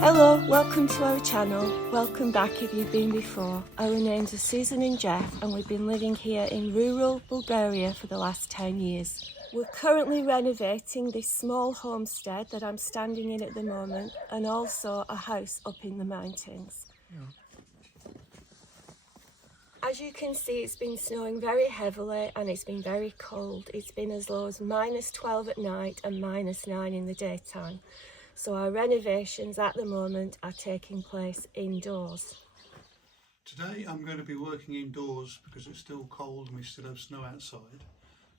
Hello, welcome to our channel. Welcome back if you've been before. Our names are Susan and Jeff and we've been living here in rural Bulgaria for the last 10 years. We're currently renovating this small homestead that I'm standing in at the moment and also a house up in the mountains. As you can see, it's been snowing very heavily and it's been very cold. It's been as low as -12 at night and -9 in the daytime. So our renovations at the moment are taking place indoors. Today I'm going to be working indoors because it's still cold and we still have snow outside.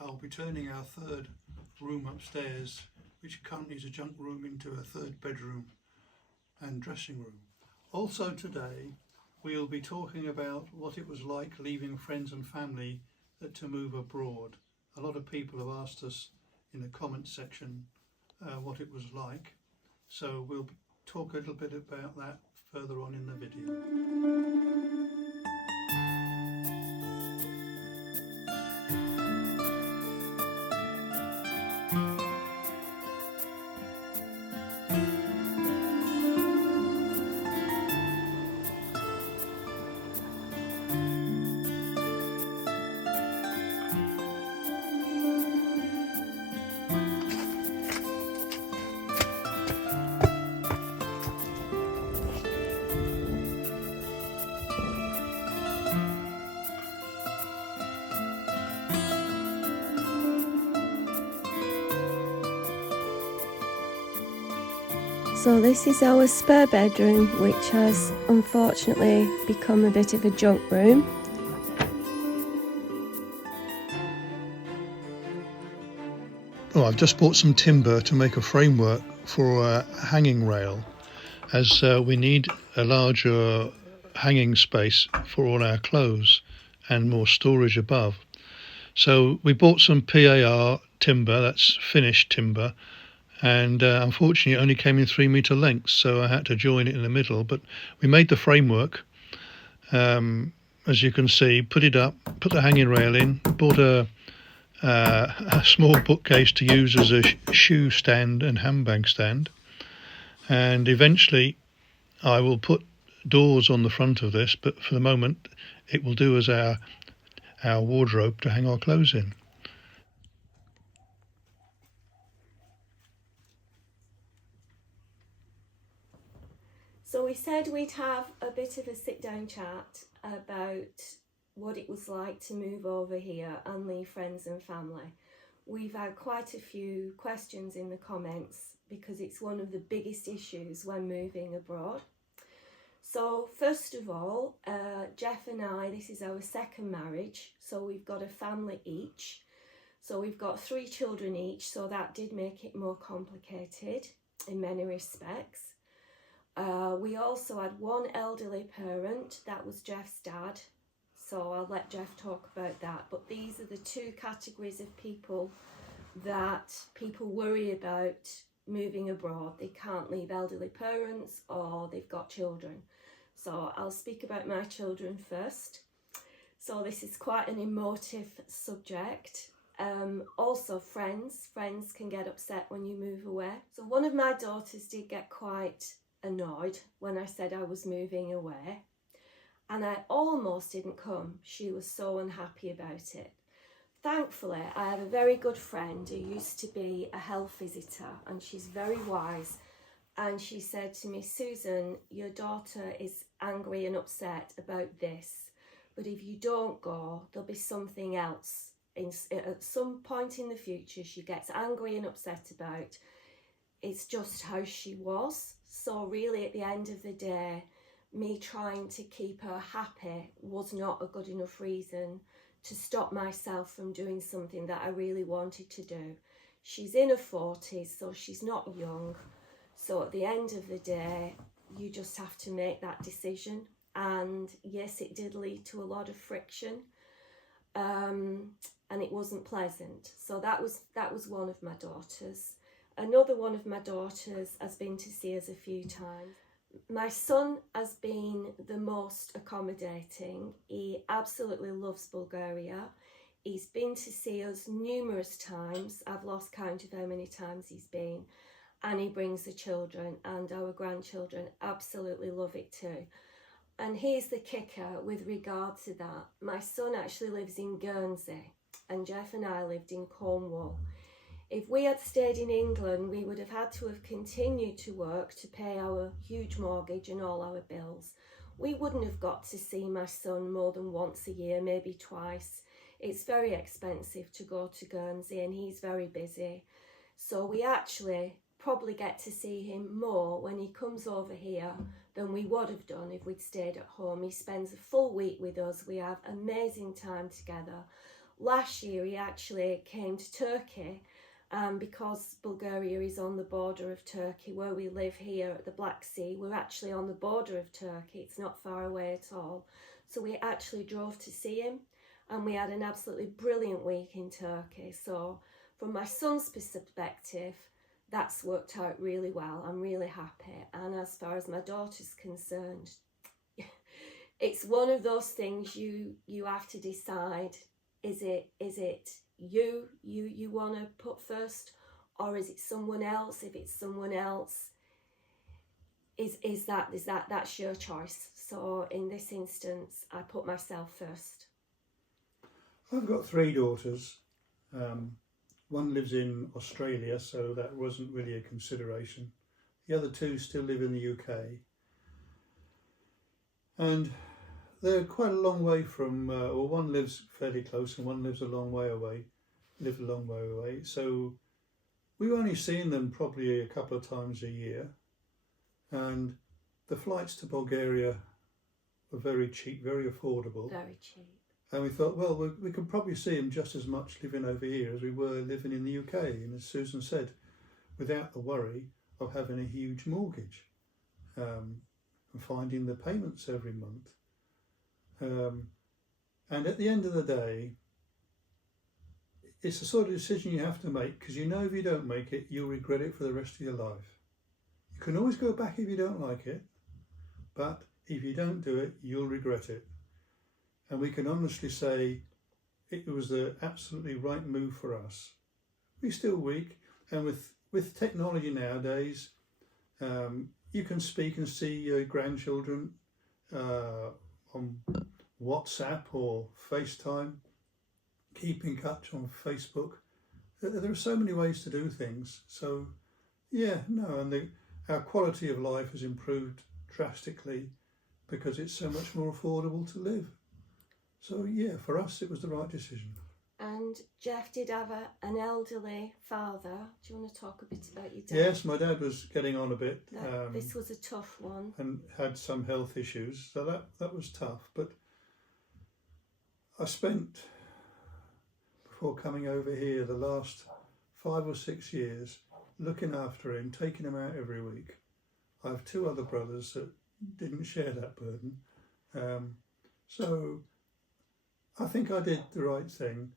I'll be turning our third room upstairs, which currently is a junk room, into a third bedroom and dressing room. Also today we'll be talking about what it was like leaving friends and family to move abroad. A lot of people have asked us in the comment section what it was like. So we'll talk a little bit about that further on in the video. So this is our spare bedroom, which has unfortunately become a bit of a junk room. Oh, I've just bought some timber to make a framework for a hanging rail, as we need a larger hanging space for all our clothes and more storage above. So we bought some PAR timber, that's finished timber, and unfortunately it only came in 3-metre lengths, so I had to join it in the middle. But we made the framework, as you can see, put it up, put the hanging rail in, bought a small bookcase to use as a shoe stand and handbag stand, and eventually I will put doors on the front of this, but for the moment it will do as our wardrobe to hang our clothes in. So we said we'd have a bit of a sit-down chat about what it was like to move over here and leave friends and family. We've had quite a few questions in the comments because it's one of the biggest issues when moving abroad. So first of all, Jeff and I, this is our second marriage, so we've got a family each. So we've got 3 children each, so that did make it more complicated in many respects. We also had one elderly parent, that was Jeff's dad, so I'll let Jeff talk about that. But these are the 2 categories of people that people worry about moving abroad. They can't leave elderly parents or they've got children. So I'll speak about my children first. So this is quite an emotive subject. Also friends can get upset when you move away. So one of my daughters did get quite annoyed when I said I was moving away, and I almost didn't come. She was so unhappy about it. Thankfully, I have a very good friend who used to be a health visitor, and she's very wise, and she said to me, Susan, your daughter is angry and upset about this, but if you don't go, there'll be something else at some point in the future she gets angry and upset about. It's just how she was. So really at the end of the day, me trying to keep her happy was not a good enough reason to stop myself from doing something that I really wanted to do. She's in her 40s, so she's not young. So at the end of the day, you just have to make that decision. and yes, it did lead to a lot of friction, and it wasn't pleasant. So that was one of my daughters. Another one of my daughters has been to see us a few times. My son has been the most accommodating. He absolutely loves Bulgaria. He's been to see us numerous times. I've lost count of how many times he's been. And he brings the children, and our grandchildren absolutely love it too. And here's the kicker with regard to that. My son actually lives in Guernsey, and Jeff and I lived in Cornwall. If we had stayed in England, we would have had to have continued to work to pay our huge mortgage and all our bills. We wouldn't have got to see my son more than once a year, maybe twice. It's very expensive to go to Guernsey, and he's very busy. So we actually probably get to see him more when he comes over here than we would have done if we'd stayed at home. He spends a full week with us. We have amazing time together. Last year he actually came to Turkey, because Bulgaria is on the border of Turkey. Where we live here at the Black Sea, we're actually on the border of Turkey. It's not far away at all. So we actually drove to see him, and we had an absolutely brilliant week in Turkey. So from my son's perspective, that's worked out really well. I'm really happy. And as far as my daughter's concerned, it's one of those things you have to decide. Is it you want to put first, or is it someone else? If it's someone else, that's your choice. So in this instance, I put myself first. I've got 3 daughters. One lives in Australia, so that wasn't really a consideration. The other 2 still live in the UK. And they're quite a long way from, or one lives fairly close and one lives a long way away. So we've only seen them probably a couple of times a year. And the flights to Bulgaria were very cheap, very affordable. Very cheap. And we thought, well, we could probably see them just as much living over here as we were living in the UK. And as Susan said, without the worry of having a huge mortgage and finding the payments every month. And at the end of the day, it's the sort of decision you have to make, because you know if you don't make it, you'll regret it for the rest of your life. You can always go back if you don't like it, but if you don't do it, you'll regret it. And we can honestly say it was the absolutely right move for us. We're still weak, and with technology nowadays, you can speak and see your grandchildren on WhatsApp or FaceTime, keep in touch on Facebook. There are so many ways to do things. So yeah, no, and our quality of life has improved drastically because it's so much more affordable to live. So yeah, for us it was the right decision. And Jeff did have an elderly father. Do you want to talk a bit about your dad? Yes, my dad was getting on a bit. This was a tough one. And had some health issues, so that was tough. But I spent, before coming over here, the last 5 or 6 years looking after him, taking him out every week. I have 2 other brothers that didn't share that burden. So I think I did the right thing.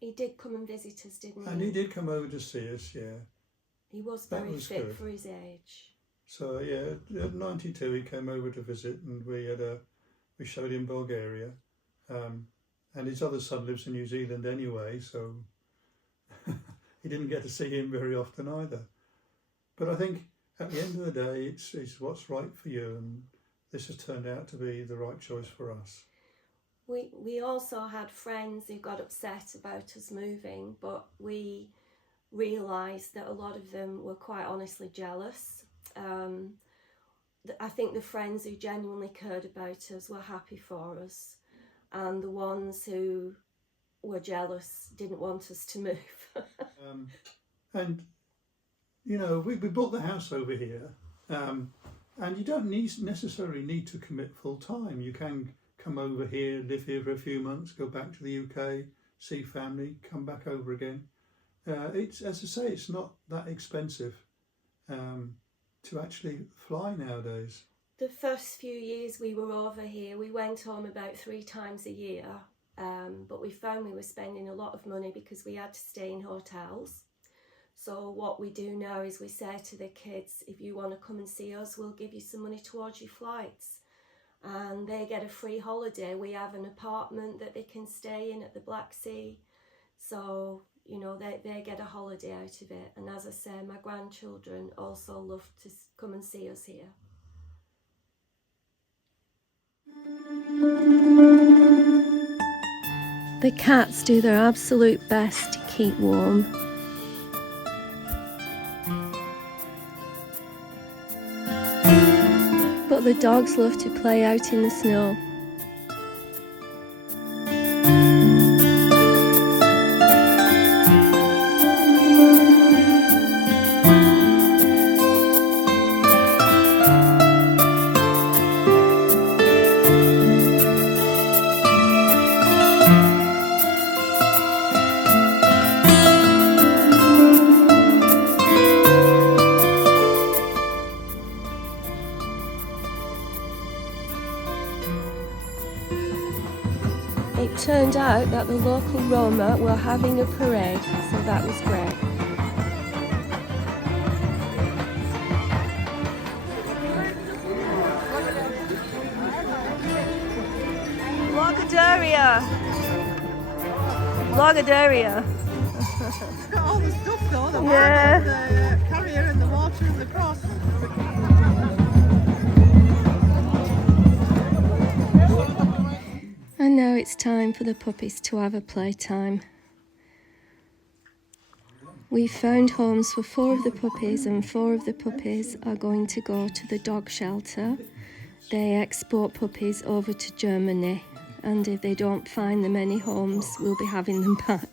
He did come and visit us, didn't he? And he did come over to see us, yeah. He was very fit for his age. So yeah, at 92 he came over to visit, and we showed him Bulgaria. And his other son lives in New Zealand anyway, so he didn't get to see him very often either. But I think at the end of the day, it's what's right for you, and this has turned out to be the right choice for us. We also had friends who got upset about us moving, but we realised that a lot of them were quite honestly jealous. I think the friends who genuinely cared about us were happy for us, and the ones who were jealous didn't want us to move. And you know, we bought the house over here, and you don't necessarily need to commit full time. You can come over here, live here for a few months, go back to the UK, see family, come back over again. It's, as I say, it's not that expensive to actually fly nowadays. the first few years we were over here, we went home about 3 times a year, but we found we were spending a lot of money because we had to stay in hotels. So what we do now is we say to the kids, if you want to come and see us, we'll give you some money towards your flights. And they get a free holiday. We have an apartment that they can stay in at the Black Sea. So, you know, they get a holiday out of it. And as I say, my grandchildren also love to come and see us here. The cats do their absolute best to keep warm. But the dogs love to play out in the snow. It turned out that the local Roma were having a parade, so that was great. Logadaria! Logadaria! All the stuff though, the Yeah. the carrier and the water and the cross. And now it's time for the puppies to have a playtime. We've found homes for 4 of the puppies, and 4 of the puppies are going to go to the dog shelter. They export puppies over to Germany, and if they don't find them any homes, we'll be having them back.